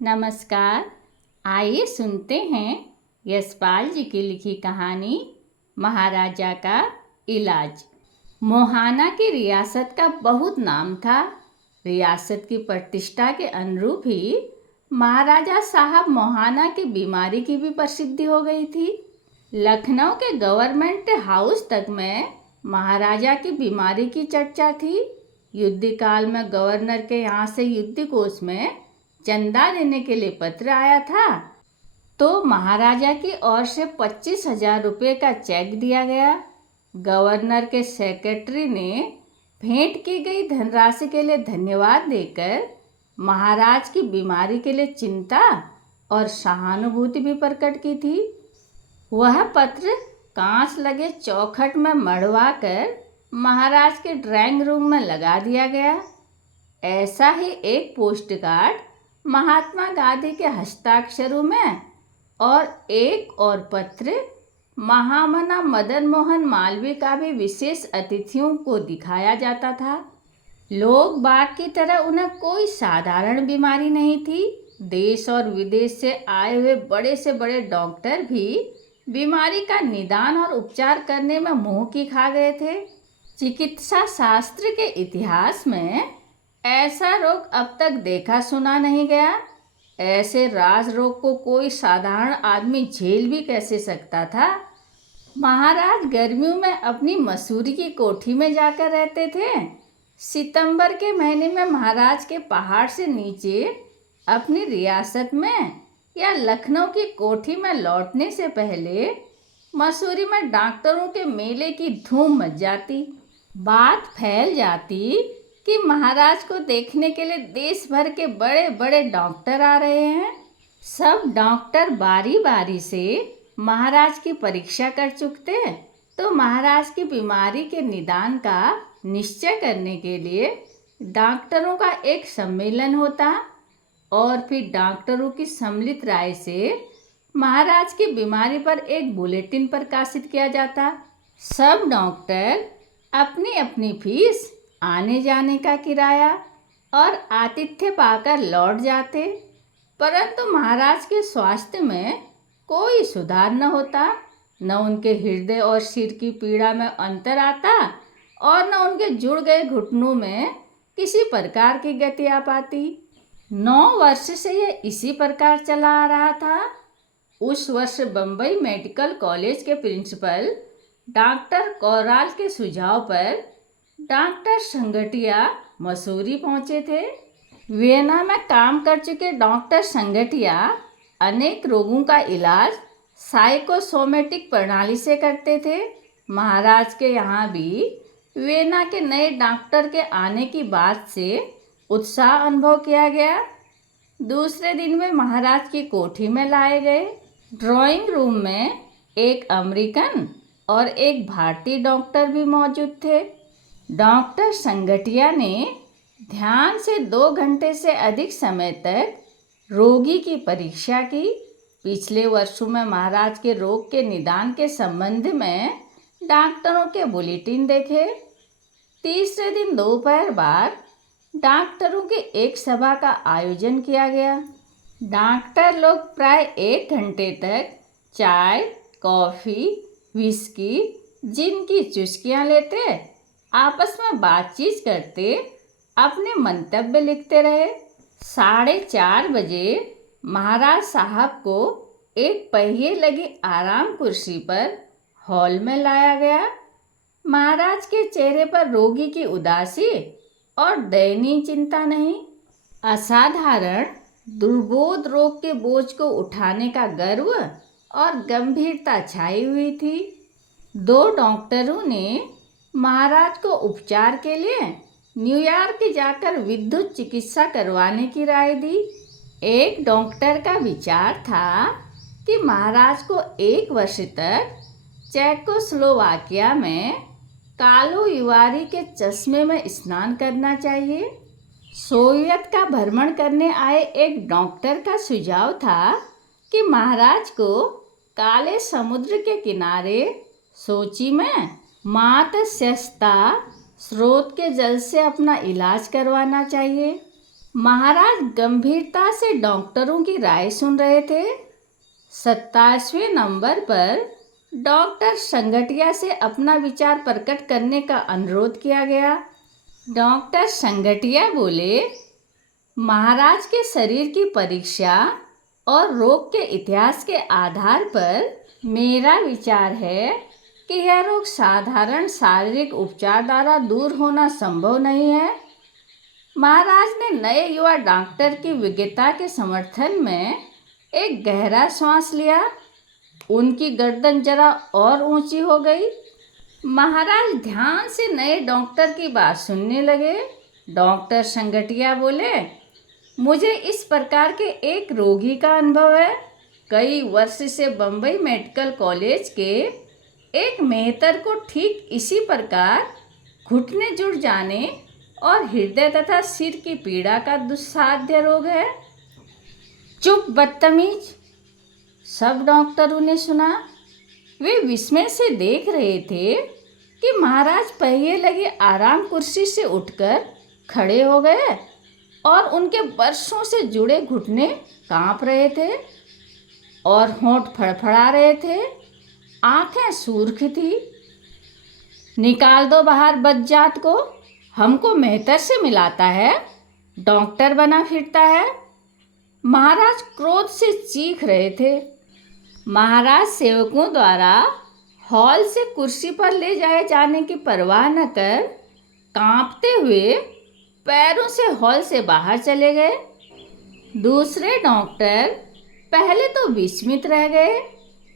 नमस्कार। आइए सुनते हैं यशपाल जी की लिखी कहानी महाराजा का इलाज। मोहाना की रियासत का बहुत नाम था। रियासत की प्रतिष्ठा के अनुरूप ही महाराजा साहब मोहाना की बीमारी की भी प्रसिद्धि हो गई थी। लखनऊ के गवर्नमेंट हाउस तक में महाराजा की बीमारी की चर्चा थी। युद्ध काल में गवर्नर के यहाँ से युद्ध कोष में चंदा देने के लिए पत्र आया था, तो महाराजा की ओर से 25,000 रुपये का चेक दिया गया। गवर्नर के सेक्रेटरी ने भेंट की गई धनराशि के लिए धन्यवाद देकर महाराज की बीमारी के लिए चिंता और सहानुभूति भी प्रकट की थी। वह पत्र कांच लगे चौखट में मढ़वा कर महाराज के ड्राइंग रूम में लगा दिया गया। ऐसा ही एक पोस्ट कार्ड महात्मा गांधी के हस्ताक्षरों में और एक और पत्र महामना मदन मोहन मालवीय का भी विशेष अतिथियों को दिखाया जाता था। लोग बाग की तरह उन्हें कोई साधारण बीमारी नहीं थी। देश और विदेश से आए हुए बड़े से बड़े डॉक्टर भी बीमारी का निदान और उपचार करने में मुंह की खा गए थे। चिकित्सा शास्त्र के इतिहास में ऐसा रोग अब तक देखा सुना नहीं गया। ऐसे राज रोग को कोई साधारण आदमी झेल भी कैसे सकता था। महाराज गर्मियों में अपनी मसूरी की कोठी में जाकर रहते थे। सितंबर के महीने में महाराज के पहाड़ से नीचे अपनी रियासत में या लखनऊ की कोठी में लौटने से पहले मसूरी में डॉक्टरों के मेले की धूम मच जाती। बात फैल जाती कि महाराज को देखने के लिए देश भर के बड़े बड़े डॉक्टर आ रहे हैं। सब डॉक्टर बारी बारी से महाराज की परीक्षा कर चुकते, तो महाराज की बीमारी के निदान का निश्चय करने के लिए डॉक्टरों का एक सम्मेलन होता और फिर डॉक्टरों की सम्मिलित राय से महाराज की बीमारी पर एक बुलेटिन प्रकाशित किया जाता। सब डॉक्टर अपनी अपनी फीस, आने जाने का किराया और आतिथ्य पाकर लौट जाते, परंतु महाराज के स्वास्थ्य में कोई सुधार न होता। न उनके हृदय और सिर की पीड़ा में अंतर आता और न उनके जुड़ गए घुटनों में किसी प्रकार की गति आ पाती। 9 वर्ष से यह इसी प्रकार चला आ रहा था। उस वर्ष बम्बई मेडिकल कॉलेज के प्रिंसिपल डॉक्टर कोराल के सुझाव पर डॉक्टर संगटिया मसूरी पहुंचे थे। वियना में काम कर चुके डॉक्टर संगटिया अनेक रोगों का इलाज साइकोसोमेटिक प्रणाली से करते थे। महाराज के यहाँ भी वियना के नए डॉक्टर के आने की बात से उत्साह अनुभव किया गया। दूसरे दिन वे महाराज की कोठी में लाए गए। ड्राइंग रूम में एक अमेरिकन और एक भारतीय डॉक्टर भी मौजूद थे। डॉक्टर संगटिया ने ध्यान से 2 घंटे से अधिक समय तक रोगी की परीक्षा की। पिछले वर्षों में महाराज के रोग के निदान के संबंध में डॉक्टरों के बुलेटिन देखे। तीसरे दिन दोपहर बाद डॉक्टरों की एक सभा का आयोजन किया गया। डॉक्टर लोग प्राय 1 घंटे तक चाय, कॉफ़ी, विस्की, जिन की चुस्कियाँ लेते, आपस में बातचीत करते, अपने मंतव्य लिखते रहे। 4:30 बजे महाराज साहब को एक पहिए लगी आराम कुर्सी पर हॉल में लाया गया। महाराज के चेहरे पर रोगी की उदासी और दयनीय चिंता नहीं, असाधारण दुर्बोध रोग के बोझ को उठाने का गर्व और गंभीरता छाई हुई थी। 2 डॉक्टरों ने महाराज को उपचार के लिए न्यूयॉर्क जाकर विद्युत चिकित्सा करवाने की राय दी। एक डॉक्टर का विचार था कि महाराज को 1 वर्ष तक चेकोस्लोवाकिया में कालो युवारी के चश्मे में स्नान करना चाहिए। सोवियत का भ्रमण करने आए एक डॉक्टर का सुझाव था कि महाराज को काले समुद्र के किनारे सोची में मातस्यस्ता स्रोत के जल से अपना इलाज करवाना चाहिए। महाराज गंभीरता से डॉक्टरों की राय सुन रहे थे। 27वें नंबर पर डॉक्टर संगटिया से अपना विचार प्रकट करने का अनुरोध किया गया। डॉक्टर संगटिया बोले, महाराज के शरीर की परीक्षा और रोग के इतिहास के आधार पर मेरा विचार है कि यह रोग साधारण शारीरिक उपचार द्वारा दूर होना संभव नहीं है। महाराज ने नए युवा डॉक्टर की विज्ञता के समर्थन में एक गहरा श्वास लिया। उनकी गर्दन जरा और ऊंची हो गई। महाराज ध्यान से नए डॉक्टर की बात सुनने लगे। डॉक्टर संगटिया बोले, मुझे इस प्रकार के एक रोगी का अनुभव है। कई वर्ष से बम्बई मेडिकल कॉलेज के एक मेहतर को ठीक इसी प्रकार घुटने जुड़ जाने और हृदय तथा सिर की पीड़ा का दुस्साध्य रोग है। चुप बदतमीज, सब डॉक्टरों ने सुना। वे विस्मय से देख रहे थे कि महाराज पहिए लगी आराम कुर्सी से उठकर खड़े हो गए और उनके वर्षों से जुड़े घुटने कांप रहे थे और होंठ फड़फड़ा रहे थे। आंखें सुर्ख थी। निकाल दो बाहर बदजात को, हमको मेहतर से मिलाता है, डॉक्टर बना फिरता है। महाराज क्रोध से चीख रहे थे। महाराज सेवकों द्वारा हॉल से कुर्सी पर ले जाए जाने की परवाह न कर कांपते हुए पैरों से हॉल से बाहर चले गए। दूसरे डॉक्टर पहले तो विस्मित रह गए,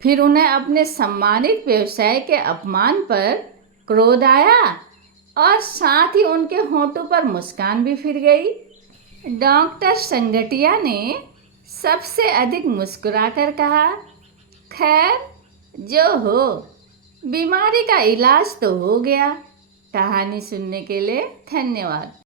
फिर उन्हें अपने सम्मानित व्यवसाय के अपमान पर क्रोध आया और साथ ही उनके होंठों पर मुस्कान भी फिर गई। डॉक्टर संगटिया ने सबसे अधिक मुस्कुराकर कहा, खैर जो हो, बीमारी का इलाज तो हो गया। कहानी सुनने के लिए धन्यवाद।